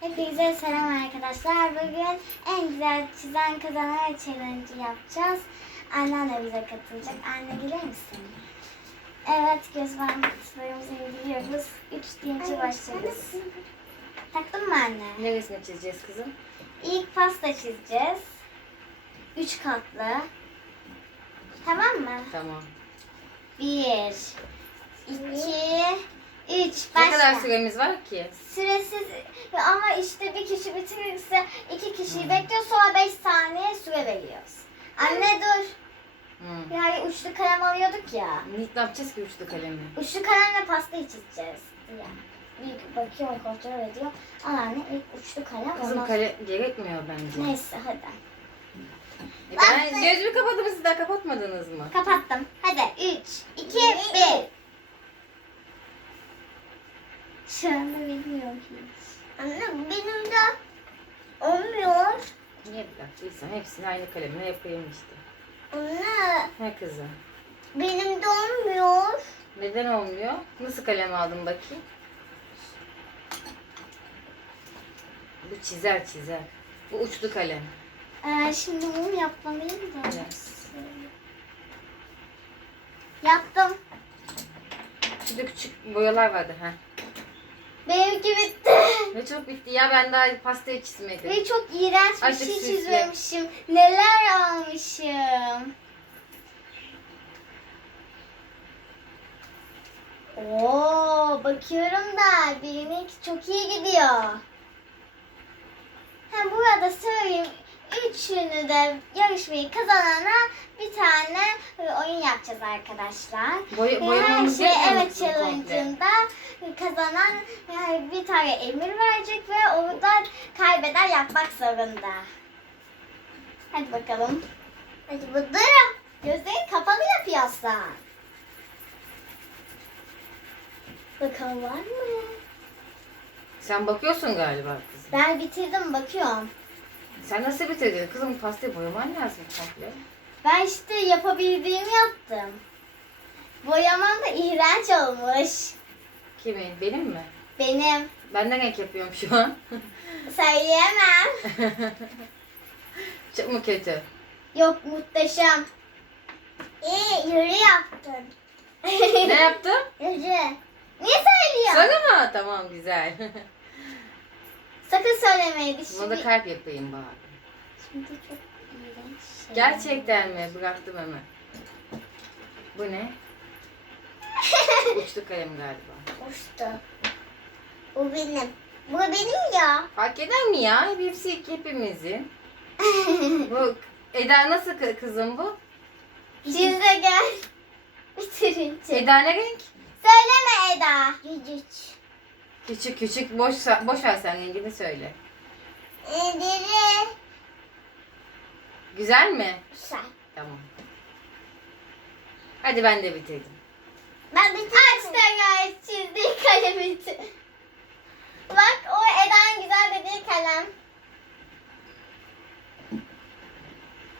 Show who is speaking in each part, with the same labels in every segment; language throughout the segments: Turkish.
Speaker 1: Hepinize selam arkadaşlar. Bugün en güzel çizen kazanan challenge yapacağız. Annen de bize katılacak. Anne gelir misin? Evet göz parmaklarımızı indiriyoruz. Üç deyince başlıyoruz. Taktın mı anne?
Speaker 2: Ne resmi çizeceğiz kızım?
Speaker 1: İlk pasta çizeceğiz. Üç katlı. Tamam mı?
Speaker 2: Tamam.
Speaker 1: Bir, iki, üç.
Speaker 2: Ne
Speaker 1: Başla.
Speaker 2: kadar süremiz var ki?
Speaker 1: Süresiz ama işte bir kişi bitirirse iki kişiyi bekliyor sonra beş saniye süre veriyoruz. Anne dur.
Speaker 2: Hı.
Speaker 1: Yani uçlu kalem alıyorduk ya.
Speaker 2: Ne, ne yapacağız ki uçlu kalemi?
Speaker 1: Uçlu kalemle pastayı çizeceğiz. Ya. Bir bakıyorum kontrol ediyor. Al anne ilk uçlu kalem.
Speaker 2: Kızım
Speaker 1: ondan-
Speaker 2: kale gerekmiyor bence.
Speaker 1: Neyse hadi.
Speaker 2: Ben gözümü kapadım siz daha kapatmadınız mı?
Speaker 1: Kapattım. Hadi üç, iki, bir. Şu anda bilmiyorum hiç. Anne benim de olmuyor.
Speaker 2: Niye bıraktıysan hepsini aynı kalemle yapayım işte.
Speaker 1: Anne
Speaker 2: He kızım.
Speaker 1: benim de olmuyor.
Speaker 2: Neden olmuyor? Nasıl kalem aldın bakayım? Bu çizer çizer. Bu uçlu kalem.
Speaker 1: Ee, şimdi mum yapmalıyım da.
Speaker 2: Evet.
Speaker 1: Yaptım.
Speaker 2: Şurada küçük boyalar vardı ha.
Speaker 1: Benimki bitti.
Speaker 2: Ne çok bitti ya ben daha pastayı çizmedim.
Speaker 1: Ve çok iğrenç bir
Speaker 2: Azıcık
Speaker 1: şey
Speaker 2: süsle.
Speaker 1: çizmemişim. Neler almışım. Oo, bakıyorum da birininki çok iyi gidiyor. Ha, burada söyleyeyim. Üçünü de yarışmayı kazanana bir tane e, oyun yapacağız arkadaşlar.
Speaker 2: Boya,
Speaker 1: Ve her şey evet challenge'ında kazanan bir tane emir verecek ve onu da kaybeden yapmak zorunda. Hadi bakalım. Hadi bakalım. Gözleri kapalı yapıyorsan. Bakalım var mı?
Speaker 2: Sen bakıyorsun galiba kızım.
Speaker 1: Ben bitirdim bakıyorum.
Speaker 2: Sen nasıl bitirdin? Kızım pastayı boyaman lazım komple.
Speaker 1: Ben işte yapabildiğimi yaptım. Boyamam da iğrenç olmuş.
Speaker 2: Kimin? Benim mi?
Speaker 1: Benim.
Speaker 2: Ben de renk yapıyorum şu an.
Speaker 1: Söyleyemem.
Speaker 2: Çok mu kötü?
Speaker 1: Yok muhteşem. İyi yürü yaptın.
Speaker 2: ne yaptım?
Speaker 1: Yürü. Niye söylüyorsun?
Speaker 2: Mı? Tamam güzel.
Speaker 1: Sakın söylemeydi
Speaker 2: Bunu da
Speaker 1: şimdi.
Speaker 2: kalp yapayım bari.
Speaker 1: Şimdi çok iğrenç şey.
Speaker 2: Gerçekten mi? Bıraktım hemen. Bu ne? Uçlu kalem galiba.
Speaker 1: Uçtu. Bu benim. Bu benim ya.
Speaker 2: Fark eder mi ya? Hepsi hepimizin. Bu Eda nasıl kı- kızım bu?
Speaker 1: Siz de gel. Bitirince.
Speaker 2: Eda ne renk?
Speaker 1: Söyleme Eda. Yüzüç.
Speaker 2: Küçük küçük boş boş ver sen rengini söyle.
Speaker 1: Diri.
Speaker 2: Güzel mi?
Speaker 1: Güzel.
Speaker 2: Tamam. Hadi ben de bitirdim.
Speaker 1: Ben bitirdim. Aç da gayet çizdiği kalem için. Bak o Eda'nın güzel dediği kalem.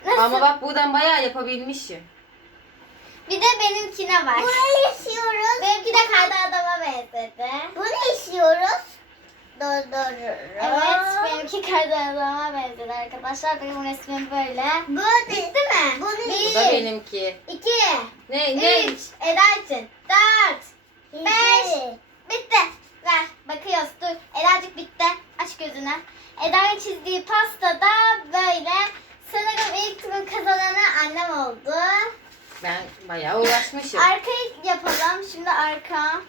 Speaker 1: Nasıl?
Speaker 2: Ama bak buradan bayağı yapabilmişim.
Speaker 1: Bir de benimkine bak. Bunu istiyoruz. Benimki de karda adama benzedi. Bunu istiyoruz. Evet, benimki karda adama benzedi arkadaşlar. Benim resmim böyle. Bu bitti mi? Bunu
Speaker 2: Bu da benimki.
Speaker 1: iki,
Speaker 2: Ne ne?
Speaker 1: üç, Eda için, dört, beş, bitti. Ver, bakıyoruz. Dur, Eda'cık bitti. Aç gözünü. Eda'nın çizdiği pasta da böyle. Sanırım ilk turun kazananı annem oldu.
Speaker 2: Ben bayağı uğraşmışım.
Speaker 1: Arkayı yapalım. Şimdi arka.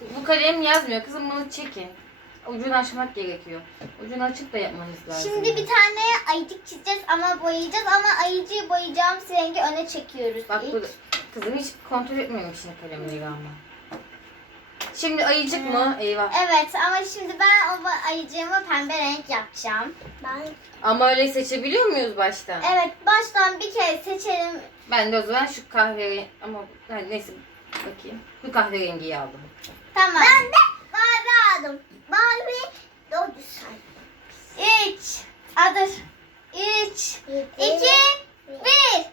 Speaker 2: Bu kalem yazmıyor. Kızım bunu çekin. Ucunu açmak gerekiyor. Ucunu açıp da yapmanız lazım.
Speaker 1: Şimdi bir tane ayıcık çizeceğiz ama boyayacağız. Ama ayıcığı boyayacağımız rengi öne çekiyoruz
Speaker 2: Bak
Speaker 1: ilk.
Speaker 2: bu kızım hiç kontrol etmemişsin kalemleri ama. Şimdi ayıcık mı? Eyvah.
Speaker 1: Evet ama şimdi ben o ayıcığımı pembe renk yapacağım. Ben
Speaker 2: Ama öyle seçebiliyor muyuz baştan?
Speaker 1: Evet baştan bir kere seçelim.
Speaker 2: Ben de o zaman şu kahverengi ama yani neyse bakayım. Bu kahverengiyi aldım.
Speaker 1: Tamam. Ben de mavi aldım. Mavi o güzel. Üç. Adır. Üç. iki, bir.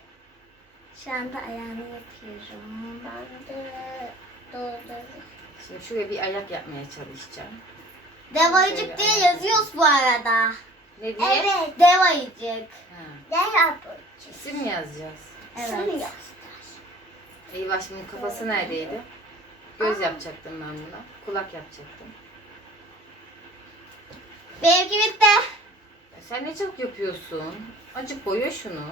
Speaker 1: Şu anda ayağını yapıyorum. Ben de doğru.
Speaker 2: Şimdi şuraya bir ayak yapmaya çalışacağım.
Speaker 1: Dev ayıcık diye yazıyoruz bu arada.
Speaker 2: Ne diye?
Speaker 1: Evet. Dev ayıcık.
Speaker 2: Ha.
Speaker 1: Dev yapıcık.
Speaker 2: İsim mi yazacağız?
Speaker 1: Evet.
Speaker 2: Eyvah şimdi kafası neredeydi? Göz yapacaktım ben buna. Kulak yapacaktım.
Speaker 1: Benimki bitti.
Speaker 2: Ya sen ne çok yapıyorsun? Acık boya şunu.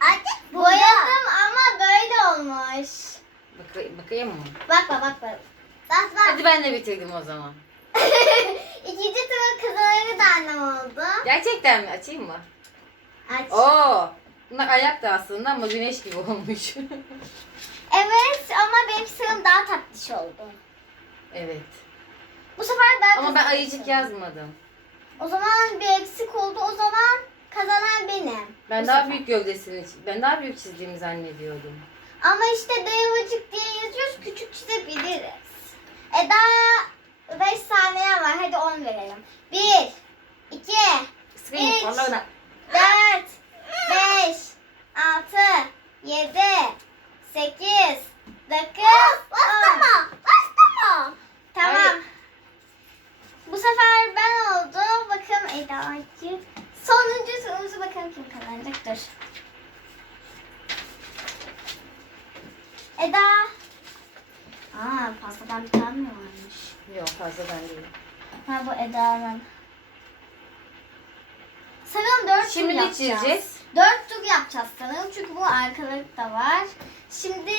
Speaker 1: Artık Boyadım ama böyle olmuş.
Speaker 2: Bak bakayım mı?
Speaker 1: Bakma bakma. Bak bak.
Speaker 2: Hadi ben de bitirdim o zaman.
Speaker 1: İkinci turun kazananı da annem oldu.
Speaker 2: Gerçekten mi? Açayım mı?
Speaker 1: Aç.
Speaker 2: Oo! Bunlar ayak da aslında ama güneş gibi olmuş.
Speaker 1: Evet ama benim sıram daha tatlış oldu.
Speaker 2: evet.
Speaker 1: Bu sefer ben
Speaker 2: Ama ben ayıcık yazmadım.
Speaker 1: O zaman bir eksik oldu. O zaman kazanan benim.
Speaker 2: Ben
Speaker 1: Bu
Speaker 2: daha
Speaker 1: sefer.
Speaker 2: büyük gövdesini, ben daha büyük çizdiğimi zannediyordum.
Speaker 1: Ama işte dayavacık diye yazıyoruz. Küçük çizebiliriz. Eda 5 saniye var. Hadi 10 verelim. 1 2
Speaker 2: Sıkayım
Speaker 1: Hiç.
Speaker 2: Kollarına.
Speaker 1: 4 5 6 7 8 9 Bastama. Bastama. Tamam.
Speaker 2: Hayır.
Speaker 1: Bu sefer ben oldum. Bakın Eda'cı. Sonuncu sorumuzu bakalım kim kazanacak. Dur. Eda. Aa fazladan bir tane mi varmış?
Speaker 2: Yok fazladan değil.
Speaker 1: Ha bu Eda'nın. Sanırım dört
Speaker 2: Şimdi ne
Speaker 1: yapacağız.
Speaker 2: çizeceğiz?
Speaker 1: Dört tur yapacağız sanırım. Çünkü bu arkalık da var. Şimdi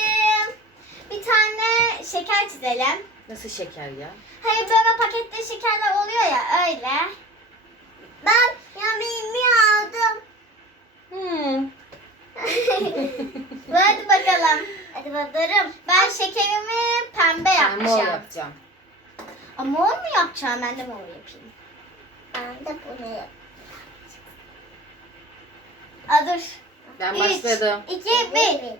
Speaker 1: bir tane şeker çizelim.
Speaker 2: Nasıl şeker ya?
Speaker 1: Hani böyle pakette şekerler oluyor ya öyle. Ben yemeğimi aldım.
Speaker 2: Hmm.
Speaker 1: Hadi bakalım. Hadi bakalım. Ben şekerimi pembe
Speaker 2: Ben
Speaker 1: yapacağım.
Speaker 2: mor yapacağım.
Speaker 1: Ama mor mu yapacağım? Ben de mor yapayım. Ben de bunu yapayım. Aa, dur.
Speaker 2: Ben
Speaker 1: Üç,
Speaker 2: başladım.
Speaker 1: iki, bir.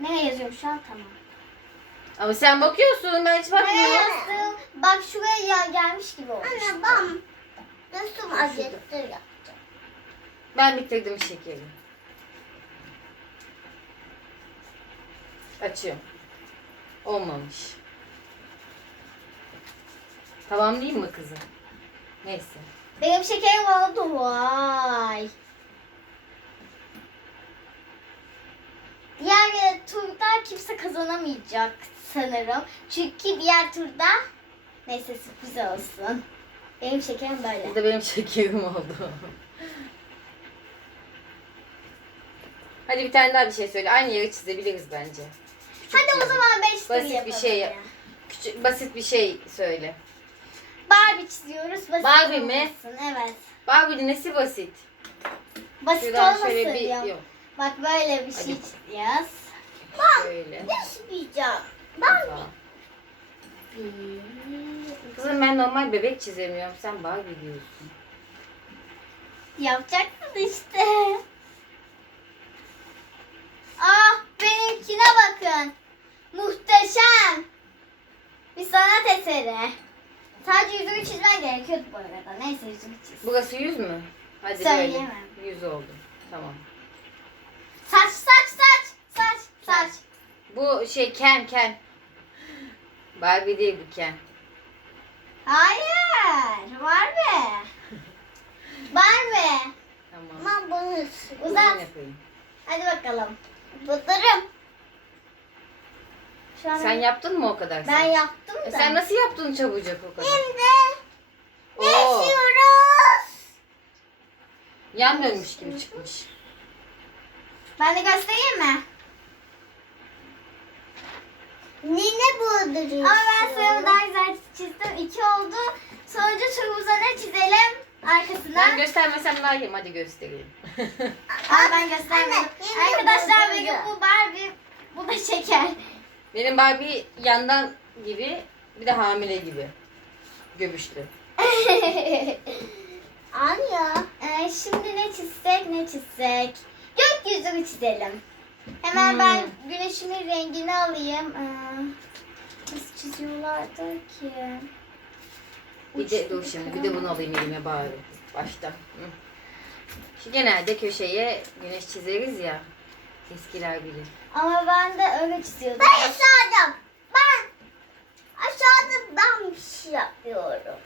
Speaker 1: Ne yazıyor şu an? Tamam.
Speaker 2: Ama sen bakıyorsun ben hiç
Speaker 1: Ne
Speaker 2: bakmıyorum.
Speaker 1: yazdım? Bak şuraya ya gelmiş gibi olmuş. Anne ben nasıl
Speaker 2: vaziyette
Speaker 1: yapacağım?
Speaker 2: Ben bitirdim şekeri. Açıyorum. Olmamış. Tamam değil mi kızım? Neyse.
Speaker 1: Benim şekerim oldu. Vay. Diğer e, turda kimse kazanamayacak sanırım. Çünkü diğer turda neyse sürpriz olsun. Benim şekerim böyle.
Speaker 2: Bu da benim şekerim oldu. Hadi bir tane daha bir şey söyle. Aynı yeri çizebiliriz bence.
Speaker 1: Hadi o zaman 5 tur
Speaker 2: Basit bir şey
Speaker 1: ya.
Speaker 2: yap. Küçük, basit bir şey söyle.
Speaker 1: Barbie çiziyoruz. Basit
Speaker 2: Barbie mi?
Speaker 1: olmasın, Evet.
Speaker 2: Barbie'nin nesi basit?
Speaker 1: Basit
Speaker 2: Şuradan
Speaker 1: olmasın
Speaker 2: şöyle bir
Speaker 1: ya.
Speaker 2: yok.
Speaker 1: Bak böyle bir şey
Speaker 2: Hadi.
Speaker 1: çiziyoruz.
Speaker 2: Şöyle.
Speaker 1: çizmeyeceğim?
Speaker 2: Tamam. Kızım ben normal bebek çizemiyorum. Sen Barbie diyorsun.
Speaker 1: Yapacaksın işte. Ah benimkine bakın. Muhteşem. Bir sanat eseri. Sadece yüzünü çizmen gerekiyordu bu arada. Neyse yüzünü çiz.
Speaker 2: Burası yüz mü? Hadi
Speaker 1: Söyleyemem.
Speaker 2: böyle. Yüz oldu. Tamam.
Speaker 1: Saç saç saç. Saç saç.
Speaker 2: Bu şey Ken Ken. Barbie değil bu Ken.
Speaker 1: Hayır. Var mı? Var mı?
Speaker 2: Tamam.
Speaker 1: Ben bunu Uzat.
Speaker 2: yapayım.
Speaker 1: Hadi bakalım. Bıtırım. Şu an
Speaker 2: Sen yaptın mı o kadar?
Speaker 1: ben
Speaker 2: sen?
Speaker 1: yaptım
Speaker 2: E
Speaker 1: da.
Speaker 2: sen nasıl yaptın çabucak o kadar?
Speaker 1: Şimdi
Speaker 2: Oo,
Speaker 1: yaşıyoruz.
Speaker 2: yan dönmüş gibi çıkmış.
Speaker 1: Ben de göstereyim mi? Nine buldurayım. Ama ben sıramı daha güzel çizdim. İki oldu. Sonuncu turumuza ne çizelim? Arkasına.
Speaker 2: Ben göstermesem daha iyiyim. Hadi göstereyim.
Speaker 1: Ama ben göstermedim. Arkadaşlar bugün bu Barbie, bu da şeker.
Speaker 2: Benim Barbie yandan gibi bir de hamile gibi. Göbüşlü.
Speaker 1: Anya. Ee, şimdi ne çizsek ne çizsek? Gökyüzünü çizelim. Hemen
Speaker 2: Hmm.
Speaker 1: ben güneşimin rengini alayım. Ee, nasıl çiziyorlardı ki?
Speaker 2: Bir de dur şimdi bir de bunu alayım elime bari. Başta. Şu genelde köşeye güneş çizeriz ya. Eskiler bilir.
Speaker 1: Ama ben de öyle çiziyordum.
Speaker 3: Ben aşağıda. Ben aşağıda ben bir şey yapıyorum.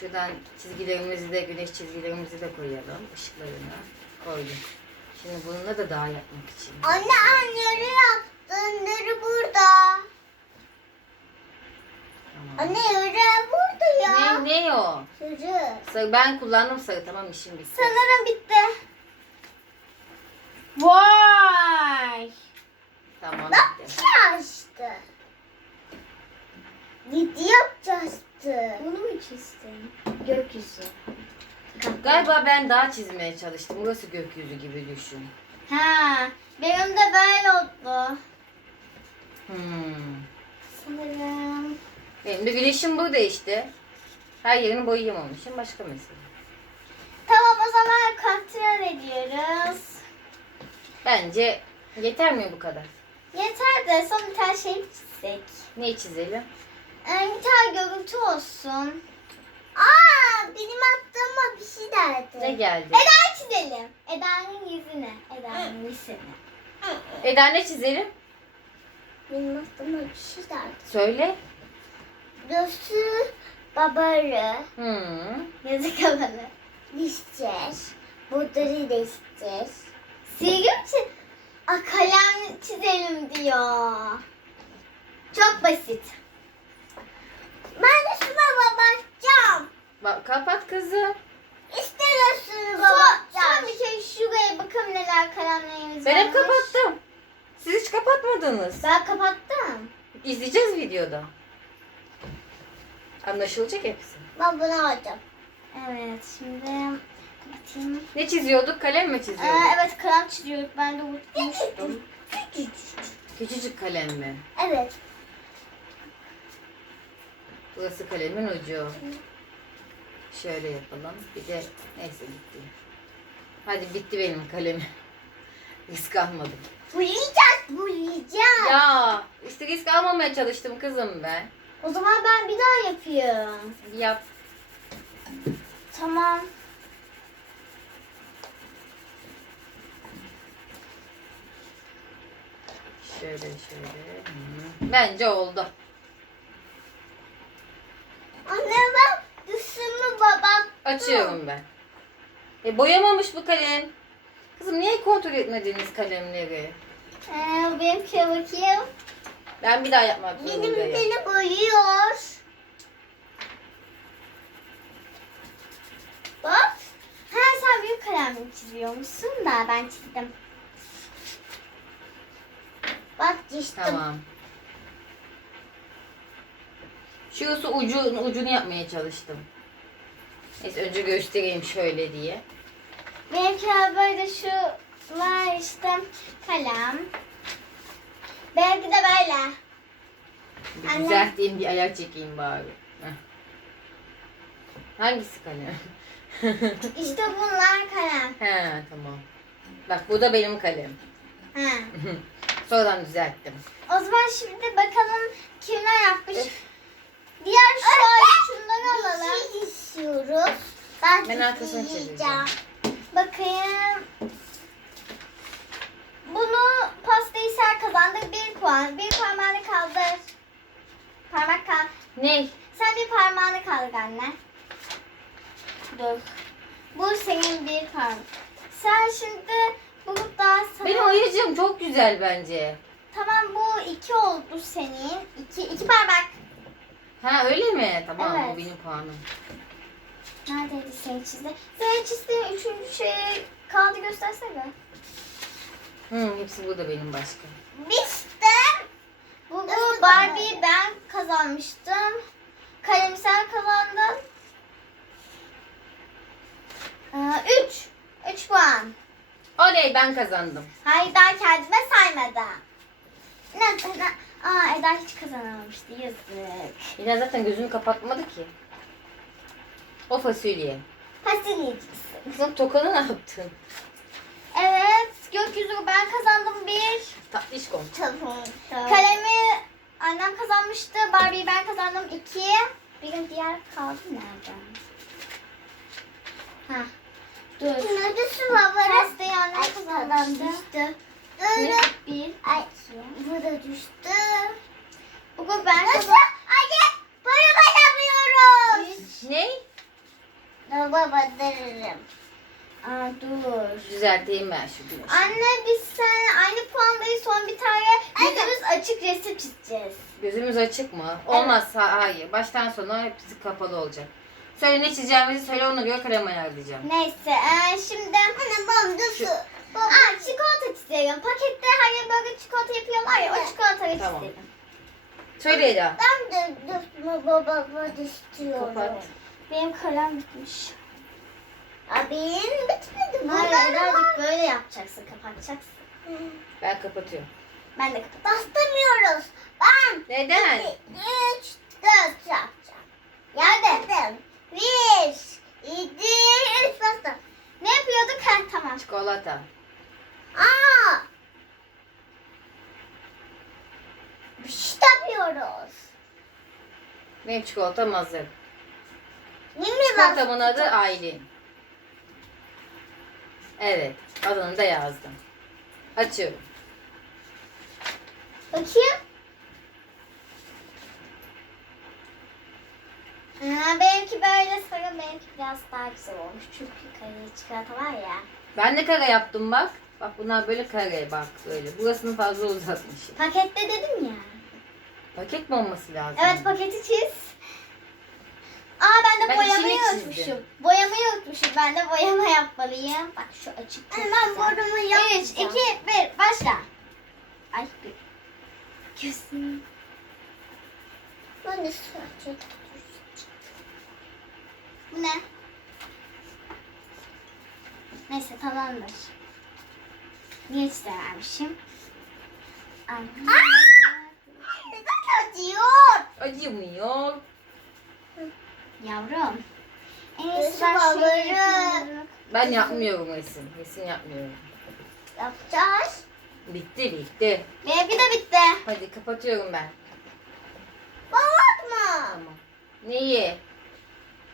Speaker 2: Şuradan çizgilerimizi de, güneş çizgilerimizi de koyalım. Işıklarını koyduk. Şimdi bununla da daha yapmak için.
Speaker 3: Anne anneleri yaptın. Nere burada?
Speaker 2: Tamam.
Speaker 3: Anne yürü burada ya.
Speaker 2: Ne, ne o?
Speaker 3: Yürü.
Speaker 2: Sarı, ben kullandım sarı. Tamam işim bitti.
Speaker 1: Sanırım bitti. Vay.
Speaker 2: Tamam bitti.
Speaker 3: açtı. Gidi yapacaktı.
Speaker 1: Bunu mu çizdin? Gökyüzü.
Speaker 2: Galiba ben daha çizmeye çalıştım. Burası gökyüzü gibi düşün.
Speaker 1: Ha, benim de böyle oldu.
Speaker 2: Hmm.
Speaker 1: Sanırım.
Speaker 2: Benim de güneşim burada işte. Her yerini boyayamamışım. Başka mesele.
Speaker 1: Tamam o zaman kontrol ediyoruz.
Speaker 2: Bence yeter mi bu kadar?
Speaker 1: Yeter de son bir tane şey çizsek.
Speaker 2: Ne çizelim?
Speaker 1: Ee, bir tane görüntü olsun.
Speaker 3: Aa benim aklıma bir şey derdi.
Speaker 2: Ne geldi?
Speaker 1: Eda çizelim. Eda'nın yüzünü. Eda'nın yüzünü.
Speaker 2: Eda ne çizelim?
Speaker 3: Benim aklıma bir şey derdi.
Speaker 2: Söyle.
Speaker 3: Gözü babarı
Speaker 2: Hmm.
Speaker 1: Yazık havalı.
Speaker 3: dişeceğiz. Budları dişeceğiz.
Speaker 1: Silgi mi çiz? Aa, kalem çizelim diyor. Çok basit.
Speaker 3: Ben de şuna bakacağım.
Speaker 2: Bak kapat kızım.
Speaker 3: De şuna
Speaker 1: Son, bir kez şuraya bakalım neler kalemlerimiz
Speaker 2: Ben hep
Speaker 1: varmış.
Speaker 2: kapattım. Siz hiç kapatmadınız.
Speaker 1: Ben kapattım.
Speaker 2: İzleyeceğiz videoda. Anlaşılacak hepsi.
Speaker 3: Ben bunu alacağım.
Speaker 1: Evet şimdi kapatayım.
Speaker 2: Ne çiziyorduk? Kalem mi
Speaker 1: Ee,
Speaker 2: çiziyorduk?
Speaker 1: evet kalem çiziyorduk. Ben de unutmuştum.
Speaker 2: Küçücük kalem mi?
Speaker 3: Evet.
Speaker 2: Burası kalemin ucu. Şöyle yapalım. Bir de neyse bitti. Hadi bitti benim kalemim. Risk almadım.
Speaker 3: Boyayacağız, boyayacağız.
Speaker 2: Ya işte risk almamaya çalıştım kızım ben.
Speaker 1: O zaman ben bir daha yapayım.
Speaker 2: Yap.
Speaker 1: Tamam.
Speaker 2: Şöyle şöyle. Bence oldu.
Speaker 3: Anne ben dışımı babam.
Speaker 2: Açıyorum ben. E boyamamış bu kalem. Kızım niye kontrol etmediniz kalemleri?
Speaker 1: Ee, benimkine bakayım.
Speaker 2: Ben bir daha yapmak
Speaker 3: Benim
Speaker 2: zorundayım.
Speaker 3: beni boyuyor.
Speaker 1: Bak. Ha sen büyük kalemle çiziyormuşsun da ben çizdim.
Speaker 3: Bak diştim.
Speaker 2: Tamam. Şurası ucu, ucunu yapmaya çalıştım. Neyse önce göstereyim şöyle diye.
Speaker 1: Benimki böyle şu var işte kalem. Belki de böyle.
Speaker 2: Bir
Speaker 1: Anne.
Speaker 2: düzelteyim bir ayak çekeyim bari. Heh. Hangisi kalem?
Speaker 1: İşte bunlar kalem.
Speaker 2: He tamam. Bak bu da benim kalem.
Speaker 1: Ha.
Speaker 2: Sonradan düzelttim.
Speaker 1: O zaman şimdi bakalım kimler yapmış. Diğer şu şunları alalım.
Speaker 3: Bir şey istiyoruz. Ben,
Speaker 2: Ben arkasını çevireceğim.
Speaker 1: Bakayım. Bunu pastayı sen kazandın. Bir puan. Bir parmağını kaldır. Parmak kaldır.
Speaker 2: Ne?
Speaker 1: Sen bir parmağını kaldır anne. Dur. Bu senin bir parmağın. Sen şimdi bu daha sana...
Speaker 2: Benim ayıcığım çok güzel bence.
Speaker 1: Tamam bu iki oldu senin. İki, iki parmak.
Speaker 2: Ha öyle mi? Tamam
Speaker 1: Evet.
Speaker 2: bu benim puanım.
Speaker 1: Neredeydi senin çizdi? Senin çizdiğin üçüncü şey kaldı göstersene.
Speaker 2: Hı, hepsi burada benim başka.
Speaker 3: Bistim.
Speaker 1: Bu, bu Barbie ben kazanmıştım. Kalemi sen kazandın. Ee, üç. Üç puan.
Speaker 2: Oley ben kazandım.
Speaker 1: Hayır daha kendime saymadım. Ne, ne, Aa Eda hiç kazanamamıştı yazık.
Speaker 2: Yine zaten gözünü kapatmadı ki. O fasulye.
Speaker 1: Fasulyeciksin.
Speaker 2: Kızım tokanı ne yaptın?
Speaker 1: Evet gökyüzü ben kazandım bir.
Speaker 2: Tatlışkom.
Speaker 3: Tamam.
Speaker 1: Kalemi annem kazanmıştı. Barbie'yi ben kazandım iki. Bir gün diğer kaldı nerede? Ha. Dur.
Speaker 3: Neresi babara?
Speaker 1: Pastayı annem kazandı. Ne?
Speaker 3: Dur.
Speaker 1: Bir,
Speaker 3: Ay bu da düştü.
Speaker 1: Bugün ben
Speaker 3: Nasıl? Anne boyama yapıyoruz.
Speaker 1: Üç.
Speaker 2: Ne?
Speaker 3: Dur baba dırırım.
Speaker 1: Aa, dur.
Speaker 2: Düzelteyim ben şu güneşi.
Speaker 1: Anne biz seninle aynı puandayız. Son bir tane yüzümüz açık resim çizeceğiz.
Speaker 2: Gözümüz açık mı? Olmaz. Ha- hayır. Baştan sona hepsi kapalı olacak. Söyle ne çizeceğimizi söyle ona göre kalem ayarlayacağım.
Speaker 1: Neyse ee, şimdi...
Speaker 3: Anne bana su.
Speaker 1: Aa, çiziyorum. Pakette hani böyle çikolata yapıyorlar ya o çikolatayı
Speaker 2: Tamam.
Speaker 1: çizelim.
Speaker 2: Söyle Ela.
Speaker 3: Ben de dostuma babama istiyorum.
Speaker 2: Kapat.
Speaker 1: Benim kalem bitmiş.
Speaker 3: Abinin bitmedi.
Speaker 1: Hayır
Speaker 3: Bunlar
Speaker 1: birazcık
Speaker 3: var.
Speaker 1: böyle yapacaksın, kapatacaksın.
Speaker 2: Ben kapatıyorum.
Speaker 1: Ben de kapat.
Speaker 3: Bastırmıyoruz. Ben
Speaker 2: Neden?
Speaker 3: iki, üç, dört yapacağım. Yardım. Bir, iki, üç bastım.
Speaker 1: Ne yapıyorduk? Ha tamam.
Speaker 2: Çikolata.
Speaker 3: Aa! Bir şey yapıyoruz.
Speaker 2: Benim çikolatam hazır.
Speaker 3: Ne mi
Speaker 2: Çikolatamın adı Aylin. Evet. Adını da yazdım. Açıyorum.
Speaker 3: Bakayım.
Speaker 1: Aa, benimki böyle sarı, benimki biraz daha güzel olmuş. Çünkü kare çikolata var ya.
Speaker 2: Ben de kare yaptım bak. Bak bunlar böyle kare bak böyle. Burasını fazla uzatmışım.
Speaker 1: Pakette dedim ya.
Speaker 2: Paket mi olması lazım?
Speaker 1: Evet paketi çiz. Aa ben de
Speaker 2: Ben
Speaker 1: boyamayı
Speaker 2: içini
Speaker 1: unutmuşum.
Speaker 2: çizdim.
Speaker 1: Boyamayı unutmuşum. Ben de boyama yapmalıyım. Bak şu açık çok
Speaker 3: ben
Speaker 1: güzel. 3,
Speaker 3: yapmayacağım.
Speaker 1: 2, 1 başla. Ay bir. Gözüm.
Speaker 3: Ben de saçı
Speaker 1: Bu ne? Neyse tamamdır. Vermişim. Ay.
Speaker 3: Neden acıyor?
Speaker 2: Acımıyor.
Speaker 1: Yavrum. En iyisi ben şöyle yapıyorum.
Speaker 2: Ben yapmıyorum resim. Resim yapmıyorum.
Speaker 3: Yapacağız.
Speaker 2: Bitti bitti.
Speaker 1: Benimki de bitti.
Speaker 2: Hadi kapatıyorum ben.
Speaker 3: Bağlatma.
Speaker 2: Tamam. Neyi?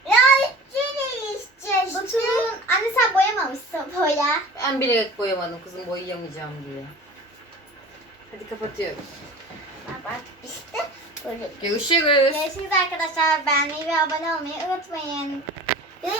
Speaker 3: Ya içini isteyeceğiz.
Speaker 1: Batu'nun anne sen boyamamışsın boya.
Speaker 2: Ben bilerek boyamadım kızım boyayamayacağım diye. Hadi kapatıyorum.
Speaker 3: Bak artık işte böyle.
Speaker 2: Görüşürüz.
Speaker 1: Görüşürüz arkadaşlar. Beğenmeyi ve abone olmayı unutmayın.
Speaker 3: Güle.